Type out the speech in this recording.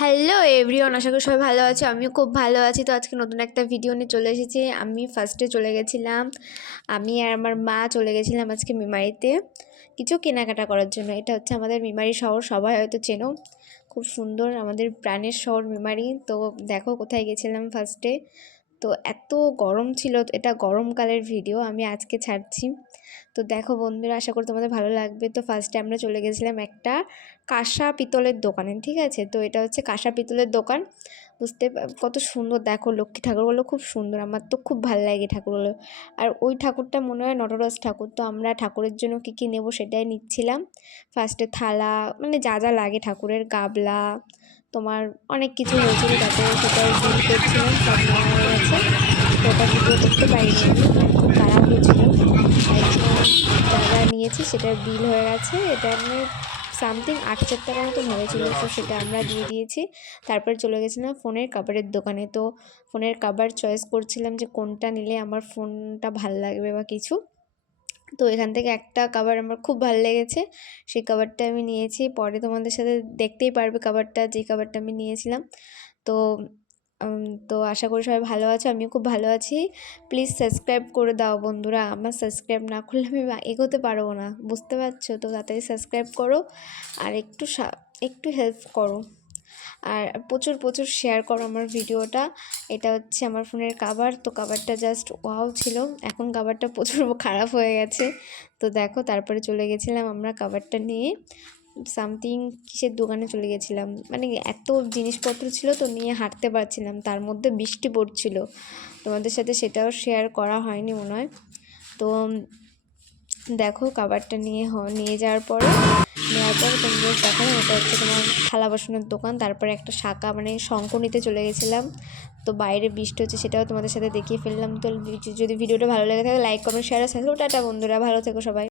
Hello everyone, আশা করি সবাই ভালো আছে। আমিও খুব ভালো আছি। তো আজকে নতুন একটা ভিডিও নিয়ে চলে এসেছি। আমি ফার্স্টে চলে গেছিলাম, আমি আর আমার মা চলে গেছিলাম আজকে মেমারিতে কিছু কেনাকাটা করার জন্য। এটা হচ্ছে আমাদের মেমারি শহর, সবাই হয়তো চেনো। খুব সুন্দর আমাদের প্রাণের শহর মেমারি। তো দেখো কোথায় গেছিলাম ফার্স্টে। তো এত গরম ছিল, এটা গরমকালের ভিডিও আমি আজকে ছাড়ছি। তো দেখো বন্ধুরা, আশা করি তোমাদের ভালো লাগবে। তো ফার্স্টে আমরা চলে গেছিলাম একটা কাঁসা পিতলের দোকানে, ঠিক আছে। তো এটা হচ্ছে কাঁসা পিতলের দোকান। কত সুন্দর, দেখো লক্ষ্মী ঠাকুরগুলো খুব সুন্দর, আমার তো খুব ভালো লাগে ঠাকুরগুলো। আর ওই ঠাকুরটা মনে হয় নটরাজ ঠাকুর। তো আমরা ঠাকুরের জন্য কী কী নেবো সেটাই নিচ্ছিলাম। ফার্স্টে থালা, মানে যা যা লাগে ঠাকুরের, গাবলা, তোমার অনেক কিছু হয়েছিল, তাতে সেটাও বিল করছিলাম, সব নেওয়া হয়ে গেছে। তো ওটা ভিডিও করতে পারিনি, আমি খুব তাড়াহুড়ো ছিল, তাই জন্য যা যা নিয়েছি সেটার বিল হয়ে গেছে। এটা আমি সামথিং 8,000 টাকার মতন হয়েছিল। তো সেটা আমরা দিয়ে দিয়েছি। তারপরে চলে গেছিলাম ফোনের কাভারের দোকানে। তো ফোনের কাভার চয়েস করছিলাম যে কোনটা নিলে আমার ফোনটা ভাল লাগবে বা কিছু। তো এখান থেকে একটা কাভার আমার খুব ভালো লেগেছে, সেই কাভারটা আমি নিয়েছি। পরে তোমাদের সাথে দেখতেই পারবে কাভারটা, যে কাভারটা আমি নিয়েছিলাম। তো তো আশা করি সবাই ভালো আছো, আমিও খুব ভালো আছি। প্লিজ সাবস্ক্রাইব করে দাও বন্ধুরা, আমার সাবস্ক্রাইব না করলে আমি এগোতে পারবো না, বুঝতে পারছো। তো তাড়াতাড়ি সাবস্ক্রাইব করো আর একটু হেল্প করো, আর প্রচুর প্রচুর শেয়ার করো আমার ভিডিওটা। এটা হচ্ছে আমার ফোনের কাভার। তো কাভারটা জাস্ট ওয়াও ছিল, এখন কাভারটা প্রচুর খারাপ হয়ে গেছে। তো দেখো, তারপরে চলে গেছিলাম আমরা কাভারটা নিয়ে সামথিং কিসের দোকানে চলে গেছিলাম, মানে এত জিনিসপত্র ছিল তো নিয়ে হাঁটতে পারছিলাম, তার মধ্যে বৃষ্টি পড়ছিল। তোমাদের সাথে সেটাও শেয়ার করা হয়নি মনে হয়। তো দেখো কাভারটা নিয়ে যাওয়ার পরে তোমাদের দেখালাম, এটা হচ্ছে তোমার থালা বাসনের দোকান। তারপরে একটা শাঁখা, মানে শঙ্খ নিতে চলে গেছিলাম। তো বাইরে বৃষ্টি হচ্ছে, সেটাও তোমাদের সাথে দেখিয়ে ফেললাম। তো যদি ভিডিওটা ভালো লেগে থাকে লাইক কমেন্ট শেয়ার আর সাবস্ক্রাইব। টাটা বন্ধুরা, ভালো থেকো সবাই।